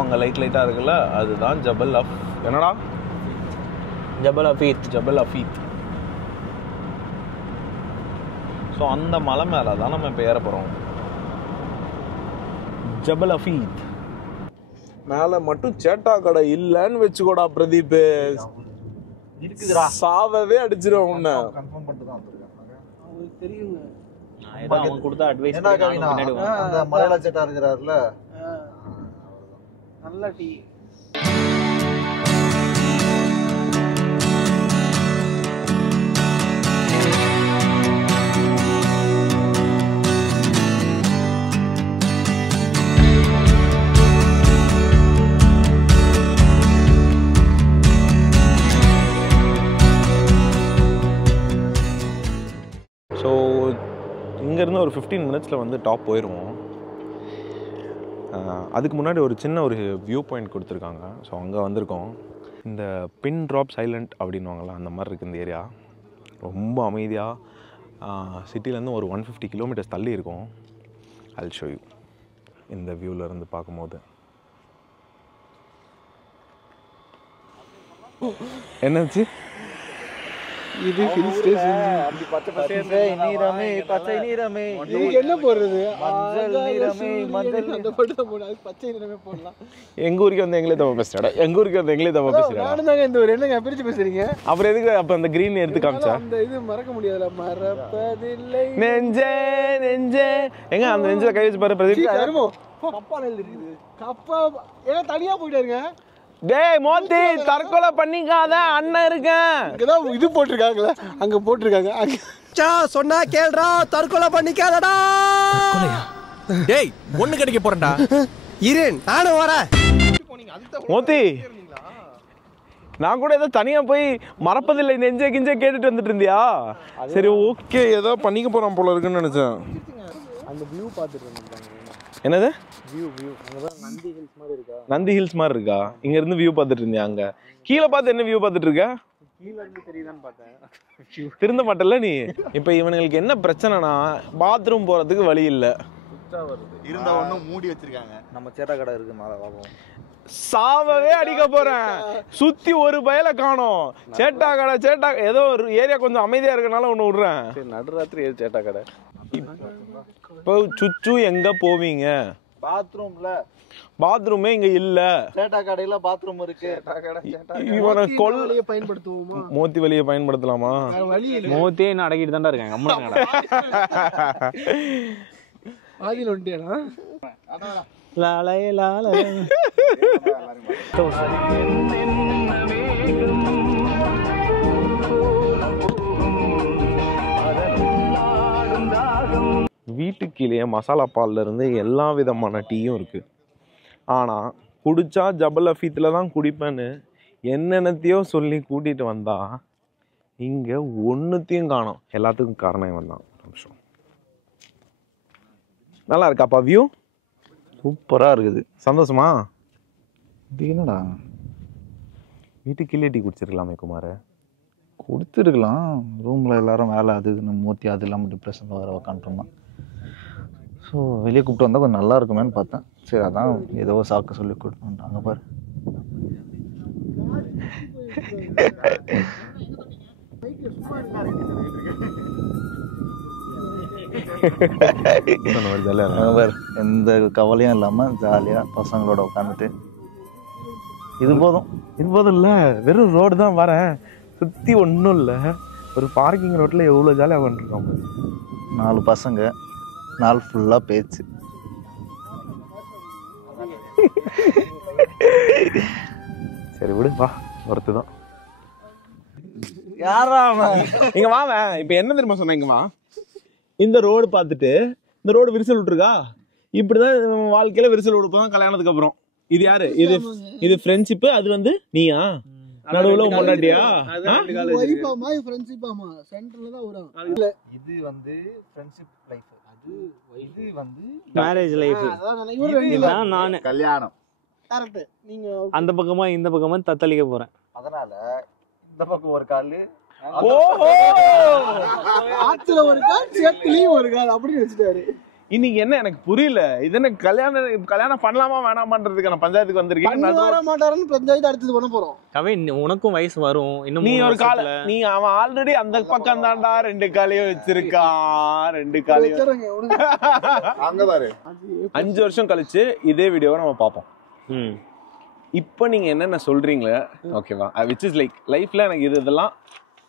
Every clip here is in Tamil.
அங்க லைட்டா இருக்குல்ல, அதுதான் ஜபல் அஃப் என்னடா ஜபல் அஃபீத். ஜபல் அஃபீத். ஸோ அந்த மலை மேலே தான் நம்ம இப்போ ஏற போகிறோம். ஜபல் அஃபீத் மேலே மட்டும் சேட்டா கடை இல்லைன்னு வச்சுக்கோடா பிரதீப், இருக்குதுடா, சாவவே அடிச்சிடும் உன்னை. கன்ஃபார்ம் பண்ணிட்டு தான் வந்திருக்கேன். அவங்களுக்கு தெரியுங்க, அவன் கொடுத்த அட்வைஸ் என்ன கவினா அந்த மலையாள சேட்டா இருக்கிறாருல, நல்ல டீ. ஸோ இங்கேருந்து ஒரு 15 மினிட்ஸில் வந்து டாப் போயிடுவோம். அதுக்கு முன்னாடி ஒரு சின்ன ஒரு வியூ பாயிண்ட் கொடுத்துருக்காங்க. ஸோ அங்கே வந்திருக்கோம். இந்த பின் ட்ராப் சைலண்ட் அப்படின்வாங்களா, அந்த மாதிரி இருக்குது இந்த ஏரியா. ரொம்ப அமைதியாக சிட்டிலேருந்து ஒரு 150 கிலோமீட்டர்ஸ் தள்ளி இருக்கும். I'll show you இந்த வியூவிலேருந்து பார்க்கும்போது. என்னாச்சு? இது ஹில் ஸ்டேஷன். அப்படி பச்சை பச்சை நீரமே பச்சை நீரமே, இதுக்கு என்ன போடுறது? மஞ்சள் நீரமே மஞ்சள் அந்த போட்டோ போடாது, பச்சை நீரமே போடலாம். எங்கள் ஊருக்கு வந்து எங்களே தப்பா பேசுகிறா, எங்கள் ஊருக்கு வந்து எங்களே தப்பா பேசுகிறா. நானும் தாங்க இந்த ஒரு என்னங்க பிரிச்சு பேசுறீங்க. அப்புறம் எதுக்கு அப்போ அந்த க்ரீன் எடுத்து காமிச்சா? அந்த இது மறக்க முடியாதுல, மறப்பதில்லை நெஞ்சே நெஞ்சே. எங்க அந்த நெஞ்சில் கை வச்சு பாரு பிரதீப். கருமோ கப்பா நெல் இருக்குது. கப்பா ஏன்னா தனியா போயிட்டாருங்க. டேய் மோத்தி, தற்கொலை பண்ணிக்காத, அண்ணன் இருக்கேன். இங்கதான் இது போட்டிருக்காங்களே, அங்க போட்டிருக்காங்க. சொன்னா கேள்றா, தற்கொலை பண்ணிக்காதடா. டேய் ஒண்ணு கிடைக்க போறேன்டா. இரு நானும் வரேன். மோத்தி, நான் கூட ஏதோ தனியா போய் மறப்பதில்லை நெஞ்சே கிஞ்சே கேட்டுட்டு வந்துட்டு இருந்தியா? சரி ஓகே, ஏதோ பண்ணிக்க போறான் போல இருக்குன்னு நினைச்சேன். அந்த வியூ பார்த்துட்டு இருந்தாங்க. என்னது வியூ அங்கதான் நந்தி ஹில்ஸ் மாதிரி இருக்கா? நந்தி ஹில்ஸ் மாதிரி இருக்கா? இங்க இருந்து வியூ பார்த்துட்டு இருந்தியா? அங்க கீழே பார்த்து என்ன வியூ பார்த்துட்டு இருக்க? கீழே இருந்து தெரியுதான்னு பார்த்தேன். திருந்த மாட்டல நீ. இப்போ இவனுங்களுக்கு என்ன பிரச்சனைனா, பாத்ரூம் போறதுக்கு வழி இல்லை. இருந்த ஒண்ணும் மூடி வச்சிருக்காங்க. நம்ம சேட்டா கடை இருக்கு மேல, வாங்க. சாவவே அடிக்க போறேன். சுத்தி ஒரு பயல காணோம். சேட்டா கடை சேட்டா, ஏதோ ஒரு ஏரியா கொஞ்சம் அமைதியா இருக்கனால ஒண்ணு விடுறேன். நடுராத்திரி சேட்டா கடை. இப்போ சுச்சு எங்க போவீங்க? பாத்ரூமே இங்க இல்ல. சேட்டா கடையில பாத்ரூம் இருக்கு. இவனை கொல்லையை பயன்படுத்துவோமா? மோத்தி வழியை பயன்படுத்தலாமா? வழி இல்ல. மோத்தியே என்ன அடக்கிட்டு தான்டா இருக்காங்க. அம்மா ஆதில வந்துட்டேனா? லாலே லாலே. வீட்டுக்கு கீழே மசாலா பால்ல இருந்து எல்லா விதமான டீயும் இருக்கு. ஆனா குடிச்சா ஜபல் அஃபீத்தில் தான் குடிப்பேன்னு என்னென்னத்தையோ சொல்லி கூட்டிட்டு வந்தா இங்க ஒன்னுத்தையும் காணோம். எல்லாத்துக்கும் காரணம் இவன் தான். நிமிஷம், நல்லா இருக்காப்பா வியூ? சூப்பரா இருக்குது. சந்தோஷமா? இது என்னடா, வீட்டுக்கு கீழே டீ குடிச்சிருக்கலாமே குமார். கொடுத்துருக்கலாம். ரூமில் எல்லாரும் வேலை அது இதுன்னு மூத்தி அது இல்லாமல் டிப்ரெஷனில் வர உக்காந்துருந்தான். ஸோ வெளியே கூப்பிட்டு வந்தால் கொஞ்சம் நல்லா இருக்குமேன்னு பார்த்தேன். சரி அதான் ஏதோ சாக்கு சொல்லி கூப்பிட்டு வந்துட்டாங்க பாரு. எந்த கவலையும் இல்லாமல் ஜாலியாக பசங்களோட உட்காந்துட்டு இது போதும் இல்லை, வெறும் ரோடு தான் வரேன், சுற்றி ஒன்றும் இல்லை. ஒரு பார்க்கிங் ரோட்டில் எவ்வளோ ஜாலியாக உட்காந்துருக்கோம். 4 பசங்க, நாள் ஃபுல்லாக பேச்சு. சரி விடு, வா, ஒருத்து தான். யாரா இங்க வாங்க. இப்ப என்ன தெரியுமா சொன்னேன்? இங்க வா. இந்த ரோடு பார்த்துட்டு, இந்த ரோடு விரிசல் விட்டுருக்கா? இப்படிதான் வாழ்க்கையில விரிசல் விடுப்போம் கல்யாணத்துக்கு அப்புறம். இது யாரு? இது ஃப்ரெண்ட்ஷிப். அது வந்து நீயா நடுவுல முன்னாடியா? வைபாமா ஃப்ரெண்ட்ஷிப்பாமா சென்டர்ல தான் வரும். இது வந்து ஃப்ரெண்ட்ஷிப் லைஃப், அது இது வந்து மேரேஜ் லைஃப். இவரு நானு கல்யாணம். கரெக்ட். நீங்க அந்த பக்கமா இந்த பக்கமா தத்தளிக்க போறேன். அதனால இந்த பக்கம் ஒரு கால், ஓஹோ ஆத்துல ஒரு கால் சேத்துலயும் ஒரு கால் அப்படின்னு வச்சுட்டாரு. இன்னைக்கு என்ன எனக்கு புரியல. இது என்ன கல்யாணம் பண்ணலாமா வேணாமான்றதுக்கான பஞ்சாயத்துக்கு வந்திருக்கீங்க. பண்ணி வர மாட்டாருன்னு பஞ்சாயத்து அடுத்தது பண்ண போறோம். கவின் உனக்கும் வயசு வரும் இன்னும் நீ 3 ஒரு கால வருஷத்துல. நீ அவன் ஆல்ரெடி அந்த பக்கம் தான்டா 2 காலையும் வச்சிருக்கான். 2 காலையும் வச்சிடுறேங்க, விடுங்க. அங்க பாரு 5 வருஷம் கழிச்சு இதே வீடியோவை நம்ம பார்ப்போம். ம் இப்போ நீங்க என்னென்ன சொல்றீங்களே ஓகேவா, விச் இஸ் லைக் லைஃப்ல எனக்கு இதெல்லாம்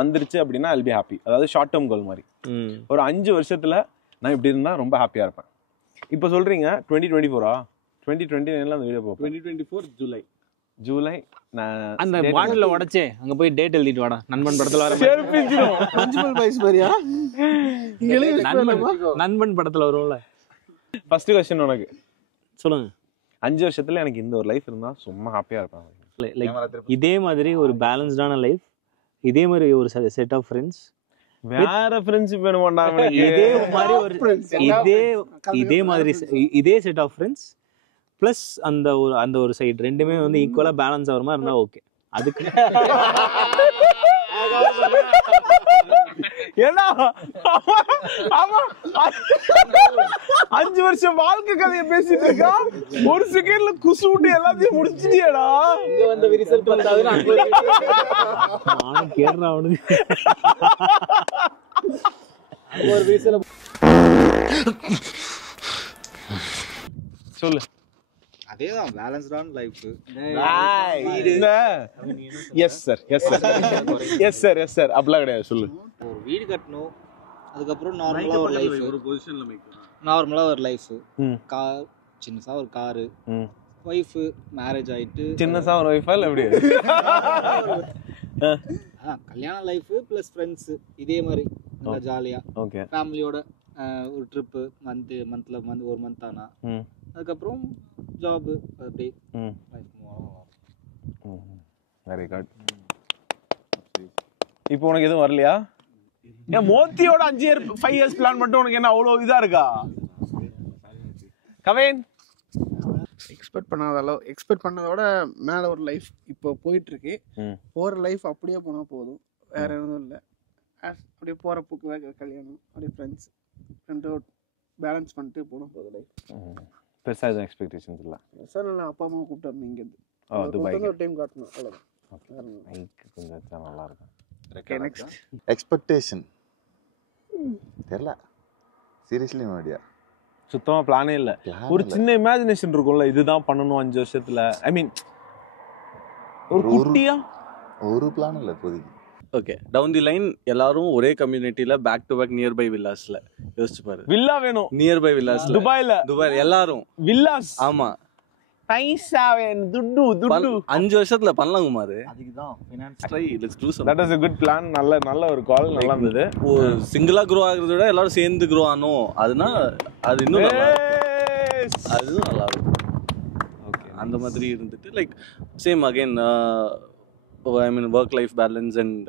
வந்துருச்சு அப்படின்னா I'll be happy. அதாவது ஷார்ட் டேர்ம் கோல் மாதிரி. ம் ஒரு 5 வருஷத்துல நான் இப்படி இருந்தா ரொம்ப ஹாப்பியா இருப்பேன். இப்போ சொல்றீங்க 2024 2029 அந்த வீடியோ பார்ப்போம். 2024 ஜூலை நான் அந்த பாட்டில உடைச்சே அங்க போய் டேட் எழுதிட்டு வாடா. நண்பன் படத்துல வர மஞ்சுமல் பாய்ஸ் மாதிரியா? இங்க எழுதி நண்பன் படத்துல வரும்ல. ஃபர்ஸ்ட் क्वेश्चन உனக்கு. சொல்லுங்க. 5 வருஷத்துல எனக்கு இந்த ஒரு லைஃப் இருந்தா சும்மா ஹாப்பியா இருப்பேன். லைக் இதே மாதிரி ஒரு பேலன்ஸ்டான லைஃப், இதே மாதிரி ஒரு செட் ஆஃப் ஃப்ரெண்ட்ஸ், வேற ஃப்ரெண்ட்ஷிப் வேணும்டா இதே மாதிரி ஒரு இதே மாதிரி இதே செட் ஆஃப் ஃப்ரெண்ட்ஸ் ப்ளஸ் அந்த ஒரு சைடு ரெண்டுமே வந்து ஈக்குவலா பேலன்ஸ் ஆகிற மாதிரி இருந்தா ஓகே. அதுக்கு ஏன்னா 5 வருஷம் வாழ்க்கை கதையை பேசிட்டு இருக்கா, ஒரு செகண்ட்ல குசு விட்டு எல்லாத்தையும் முடிச்சிட்டியடா. நானும் கேடுறா அவனுக்கு. சொல்லு. அதேதான் பேலன்ஸ்டான life. Yes sir yes sir yes sir yes sir அப்படிலாம் கிடையாது. சொல்லு. ஒரு வீடு கட்டணும், அதுக்கப்புறம் நார்மலாக ஒரு லைஃப், நார்மலாக ஒரு லைஃப், கார் சின்னசா ஒரு காரு, ஒய்ஃபு மேரேஜ் ஆயிட்டு சின்னசா ஒரு ஒய்ஃபா இல்லை எப்படி? கல்யாண லைஃப் ப்ளஸ் ஃப்ரெண்ட்ஸு இதே மாதிரி நல்லா ஜாலியாக ஓகே ஃபேமிலியோட ஒரு ட்ரிப்பு மந்த்ல ஒரு மந்த் ஆனா அதுக்கப்புறம் ஜாபு அப்படி வெரி குட். இப்போ உனக்கு எதுவும் வரலையா? ஏன் மோத்தியோட 5 இயர்ஸ் பிளான் மட்டும் உனக்கு என்ன அவ்வளோ இதா இருக்கா? கவேன் எக்ஸ்பெக்ட் பண்ணதோட மேல ஒரு லைஃப் இப்போ போயிட்டு இருக்கு. போற லைஃப் அப்படியே போனா போதும், வேற எதுவும் இல்லை. அப்படியே போற போக்கு கல்யாணம், அப்படியே ஃப்ரெண்ட்ஸ் ரெண்டும் பேலன்ஸ் பண்ணிட்டு போனா போதும் லைஃப். பெருசா எதுவும் எக்ஸ்பெக்டேஷன்ஸ் இல்லை சார். நான் அப்பா அம்மா கூப்பிட்டு இங்க துபாய் ஒரு டைம் காட்டணும், அவ்வளோதான். கொஞ்சம் வச்சா நல்லா இருக்கும். ஓகே நெக்ஸ்ட் எக்ஸ்பெக்டேஷன் தெரியல. Seriously no idea. சுத்தமா பிளானே இல்லை. ஒரு சின்ன இமேஜினேஷன் இருக்கும்ல, இதுதான் பண்ணணும் 5 வருஷத்துல. ஐ மீன் ஒரு குட்டியா ஒரு பிளான் இல்லை இப்போதைக்கு. ஓகே டவுன் தி லைன் எல்லாரும் ஒரே கம்யூனிட்டில பேக் டு பேக் நியர்பை வில்லாஸ்ல யோசிச்சு பாரு. வில்லா வேணும் நியர்பை வில்லாஸ்ல துபாய்ல எல்லாரும் வில்லாஸ். ஆமா பைசா வேணும், துட்டு 5 வருஷத்துல பண்ணலாம் குமார். அதுக்குதான் finance try let's do some. That is a good plan. நல்ல ஒரு கால், நல்லா இருந்தது. ஒரு சிங்கிளா க்ரோ ஆகுறத விட எல்லாரும் சேர்ந்து க்ரோ ஆனோம், அதுனா அது இன்னும் நல்லா இருக்கும். அதுவும் நல்லா இருக்கும். ஓகே அந்த மாதிரி இருந்துட்டு like same again I mean work life balance and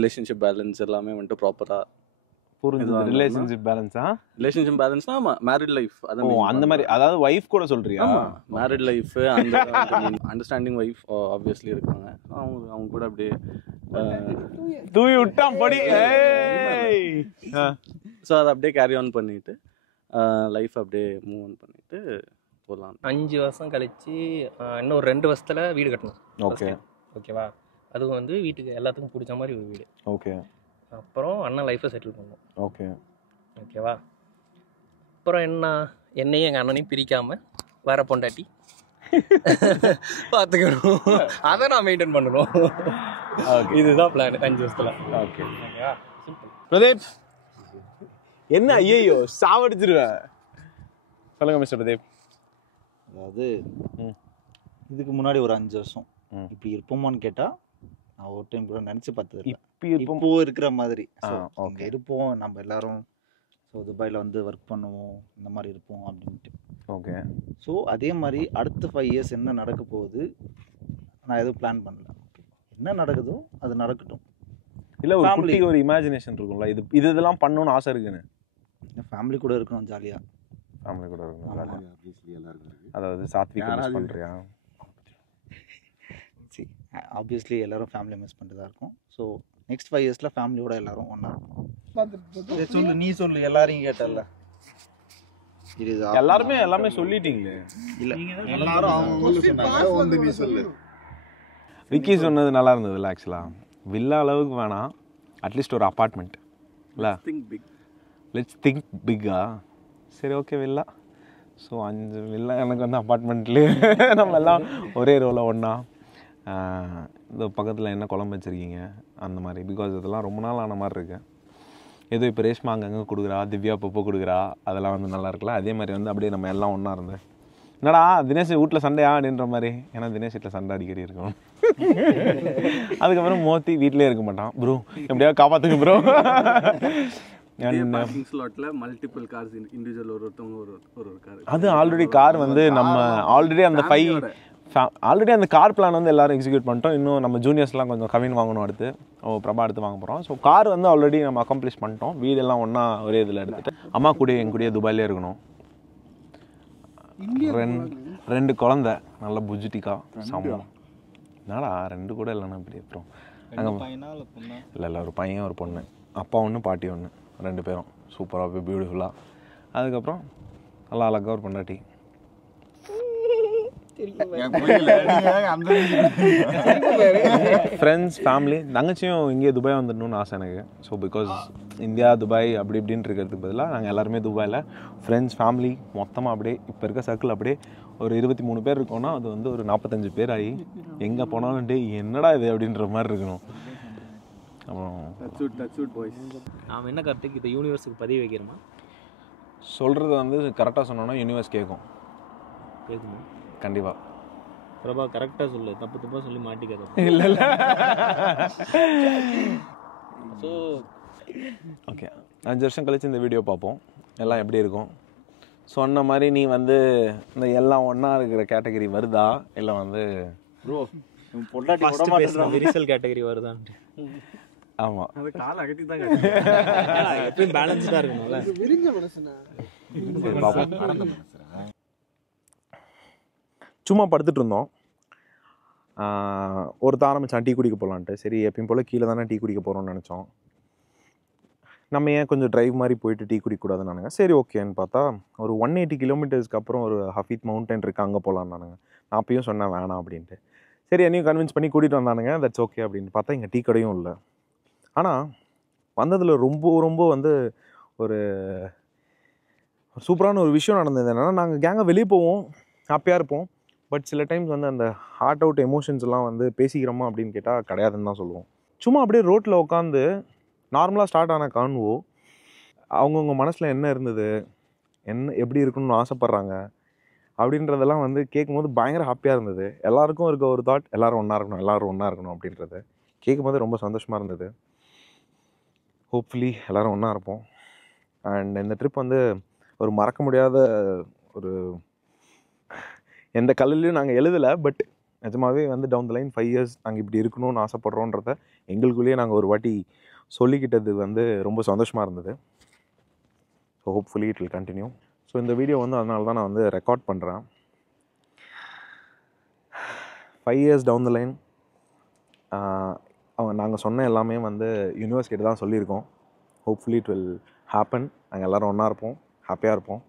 relationship balance எல்லாமே வந்துட்டு ப்ராப்பரா புரிஞ்சுது. ரிலேஷன்ஷிப் பேலன்ஸா? ரிலேஷன்ஷிப் பேலன்ஸ்னா ஆமா மேரிட் லைஃப். ஓ அந்த மாதிரி, அதாவது வைஃப் கூட சொல்றியா? ஆமா மேரிட் லைஃப் அந்த அண்டர்ஸ்டாண்டிங் வைஃப் ஆப்வியஸ்லி இருக்காங்க. அவங்க கூட அப்படியே தூவி விட்டான் படி. ஸோ அதை அப்படியே கேரி ஆன் பண்ணிட்டு லைஃப் அப்படியே மூவ் ஆன் பண்ணிட்டு போகலாம். 5 வருஷம் கழிச்சு இன்னும் 2 வருஷத்துல வீடு கட்டணும். ஓகே ஓகேவா? அதுவும் வந்து வீட்டுக்கு எல்லாத்துக்கும் பிடிச்ச மாதிரி ஒரு வீடு. ஓகே. அப்புறம் அண்ணன் லைஃப்பை செட்டில் பண்ணணும். ஓகே ஓகேவா? அப்புறம் என்னையும் எங்கள் அண்ணனையும் பிரிக்காமல் வேற பொண்டாட்டி பார்த்துக்கணும். அதை நான் மெயின்டைன் பண்ணணும். இதுதான் பிளான் 5 வருஷத்துல. ஓகே ஓகேவா? சிம்பிள். பிரதீப் என்ன ஐயோ சாவடிச்சிருவேன். சொல்லுங்க மிஸ்டர் பிரதீப். அதாவது இதுக்கு முன்னாடி ஒரு 5 வருஷம் இப்படி இருப்போமான்னு கேட்டால் நான் ஒரு டைம் கூட நினச்சி பார்த்தது. இப்போ இருக்கிற மாதிரி அங்கே இருப்போம் நம்ம எல்லாரும். ஸோ துபாயில் வந்து ஒர்க் பண்ணுவோம், இந்த மாதிரி இருப்போம் அப்படின்ட்டு. ஓகே. ஸோ அதே மாதிரி அடுத்த 5 இயர்ஸ் என்ன நடக்க போகுது நான் எதுவும் பிளான் பண்ணல. என்ன நடக்குதோ அது நடக்கட்டும். இல்லை ஒரு குட்டி ஒரு இமேஜினேஷன் இருக்கும்ல, இதெல்லாம் பண்ணணும்னு ஆசை இருக்குன்னு. ஃபேமிலி கூட இருக்கணும் ஜாலியாக. ஃபேமிலி கூட இருக்கணும் ஜாலியாக. அதாவது சாத்விக் மிஸ் பண்ணுறியா? ஆப்வியஸ்லி எல்லோரும் ஃபேமிலியை மிஸ் பண்ணிட்டு தான் இருக்கும். ஸோ நெக்ஸ்ட் 5 இயர்ஸில் ஃபேமிலியோட எல்லாரும் ஒன்றா பார்த்துட்டு சொல்லு, நீ சொல்லு, எல்லாரையும் கேட்டல. இது எல்லாமே சொல்லிட்டீங்களே. இல்லை, எல்லாரும் அவங்க சொன்னாங்க, வந்து நீ சொல்லு. விக்கி சொன்னது நல்லா இருந்ததுல்ல ஆக்சுவலாக. வில்லா அளவுக்கு வேணாம், அட்லீஸ்ட் ஒரு அப்பார்ட்மெண்ட் இல்லை. லெட்ஸ் திங்க் பிக்கா. சரி ஓகே வில்லா. ஸோ 5 வில்லா எனக்கு வந்து அப்பார்ட்மெண்ட்லேயே நம்ம எல்லாம் ஒரே ரோவில் ஒன்றா. இந்த பக்கத்தில் என்ன குழம்பு வச்சுருக்கீங்க அந்த மாதிரி. பிகாஸ் இதெல்லாம் ரொம்ப நாள் ஆன மாதிரி இருக்குது. ஏதோ இப்போ ரேஷ்மா அங்கங்கே கொடுக்குறா, திவ்யா அப்பப்போ கொடுக்குறா, அதெல்லாம் வந்து நல்லா இருக்குல்ல. அதே மாதிரி வந்து அப்படியே நம்ம எல்லாம் ஒன்றா இருந்து, என்னடா தினேஷ் வீட்டில் சண்டையா அப்படின்ற மாதிரி. ஏன்னா தினேஷ் வீட்டில் சண்டை அடிக்கடி இருக்கும். அதுக்கப்புறம் மோத்தி வீட்டிலே இருக்க மாட்டான். ப்ரோ எப்படியாவது காப்பாற்றுங்க ப்ரோ. மல்டிபிள் கார்ஸ் இண்டிவிஜுவல் ஒருத்தவங்க ஒரு கார். அது ஆல்ரெடி கார் வந்து நம்ம ஆல்ரெடி அந்த ஆல்ரெடி அந்த கார் பிளான் வந்து எல்லாரும் எக்ஸிக்யூட் பண்ணிட்டோம். இன்னும் நம்ம ஜூனியர்ஸ்லாம் கொஞ்சம் கவின் வாங்கணும், அடுத்து பிரபா அடுத்து வாங்க போகிறோம். ஸோ கார் வந்து ஆல்ரெடி நம்ம அக்கம்ப்ளிஷ் பண்ணிட்டோம். வீடெல்லாம் ஒன்றா ஒரே இதில் எடுத்துகிட்டு அம்மா கூட என் கூடயே துபாயிலே இருக்கணும். 2 குழந்தை நல்ல புஜிட்டிக்கா சமம். என்னடா 2 கூட இல்லைன்னா இப்படி அப்புறம் இல்லை ஒரு பையன் ஒரு பொண்ணு, அப்பா ஒன்று பாட்டி ஒன்று, 2 பேரும் சூப்பராக பியூட்டிஃபுல்லாக. அதுக்கப்புறம் நல்லா அழகாக ஒரு பொண்டாட்டி. Friends family. தங்கச்சியும் இங்கே துபாய் வந்துடணும்னு ஆசை எனக்கு. ஸோ பிகாஸ் இந்தியா துபாய் அப்படி இப்படின்னு இருக்கிறதுக்கு பதிலாக நாங்கள் எல்லாருமே துபாயில் ஃப்ரெண்ட்ஸ் ஃபேமிலி மொத்தமாக அப்படியே இப்போ இருக்க சர்க்கிள் அப்படியே ஒரு 23 பேர் இருக்கோன்னா அது வந்து ஒரு 45 பேர் ஆகி எங்கே போனாலும் டே என்னடா இது அப்படின்ற மாதிரி இருக்கணும். அவன் என்ன கருத்துக்கு இதை யூனிவர்ஸுக்கு பதிவு வைக்கிறோமா? சொல்கிறது வந்து கரெக்டாக சொன்னோன்னா யூனிவர்ஸ் கேட்குமா? கண்டிப்பாக. பிரபா கரெக்டாக சொல்லு, தப்பாக சொல்லி மாட்டிக்காத. இல்லை ஸோ ஓகே, 5 வருஷம் கழிச்சு இந்த வீடியோ பார்ப்போம், எல்லாம் எப்படி இருக்கும். சொன்ன மாதிரி நீ வந்து இந்த எல்லாம் ஒன்றா இருக்கிற கேட்டகரி வருதா இல்லை வந்து ப்ரோ விரிசல் கேட்டகரி வருதான்ட்டு? ஆமாம், அது கால் அகட்டி தான் எப்பயும் பேலன்ஸ்டாக இருக்கணும்ல. விரிஞ்ச மனுஷனா பார்ப்போம். சும்மா படுத்துட்டு இருந்தோம். ஒரு ஆரம்பித்தான் டீ குடிக்க போகலான்ட்டு. சரி எப்பயும் போல் கீழே தானே டீ குடிக்க போகிறோம்னு நினச்சோம். நம்ம ஏன் கொஞ்சம் ட்ரைவ் மாதிரி போயிட்டு டீ குடிக்கக்கூடாதுன்னு நானுங்க. சரி ஓகேன்னு பார்த்தா ஒரு 180 கிலோமீட்டர்ஸ்க்கு அப்புறம் ஒரு ஹஃபீத் மவுண்டன் இருக்குது, அங்கே போகலான்னு நானுங்க. நான் அப்பயும் சொன்னேன் வேணாம் அப்படின்ட்டு. சரி என்னையும் கன்வின்ஸ் பண்ணி கூட்டிகிட்டு வந்தானுங்க. தட்ஸ் ஓகே அப்படின்னு பார்த்தா இங்கே டீ கடையும் இல்லை. ஆனால் வந்ததில் ரொம்ப வந்து ஒரு சூப்பரான ஒரு விஷயம் நடந்தது. என்னென்னா நாங்கள் கேங்காக வெளியே போவோம், ஹாப்பியாக இருப்போம். பட் சில டைம்ஸ் வந்து அந்த ஹார்ட் அவுட் எமோஷன்ஸ்லாம் வந்து பேசிக்கிறோமா அப்படின்னு கேட்டால் கிடையாதுன்னு தான் சொல்லுவோம். சும்மா அப்படியே ரோட்டில் உட்காந்து நார்மலாக ஸ்டார்ட் ஆன கான்வோ அவங்கவுங்க மனசில் என்ன இருந்தது, என்ன எப்படி இருக்கணும்னு ஆசைப்பட்றாங்க அப்படின்றதெல்லாம் வந்து கேட்கும்போது பயங்கர ஹாப்பியாக இருந்தது. எல்லாருக்கும் இருக்க ஒரு தாட், எல்லோரும் ஒன்றா இருக்கணும் அப்படின்றது கேட்கும்போது ரொம்ப சந்தோஷமாக இருந்தது. ஹோப்ஃபுல்லி எல்லோரும் ஒன்றா இருப்போம். அண்ட் இந்த ட்ரிப் வந்து ஒரு மறக்க முடியாத ஒரு எந்த கல்லுலையும் நாங்கள் எழுதலை. பட் நிஜமாகவே வந்து டவுன் த லைன் 5 இயர்ஸ் நாங்கள் இப்படி இருக்கணும்னு ஆசைப்பட்றோன்றத எங்களுக்குள்ளேயே நாங்கள் ஒரு வாட்டி சொல்லிக்கிட்டது வந்து ரொம்ப சந்தோஷமாக இருந்தது. So hopefully it will continue. So இந்த வீடியோ வந்து அதனால தான் நான் வந்து ரெக்கார்ட் பண்ணுறேன். 5 இயர்ஸ் டவுன் த லைன் நாங்கள் சொன்ன எல்லாமே வந்து யூனிவர்ஸ் கிட்ட தான் சொல்லியிருக்கோம். Hopefully it will happen. நாங்கள் எல்லோரும் ஒன்றா இருப்போம், ஹாப்பியாக இருப்போம்.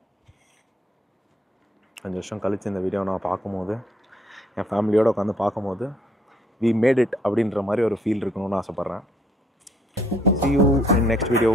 5 வருஷம் கழித்து இந்த வீடியோ நான் பார்க்கும்போது, என் ஃபேமிலியோடு உட்காந்து பார்க்கும்போது we made it அப்படின்ற மாதிரி ஒரு ஃபீல் இருக்கணும்னு ஆசைப்பட்றேன். See you in next video.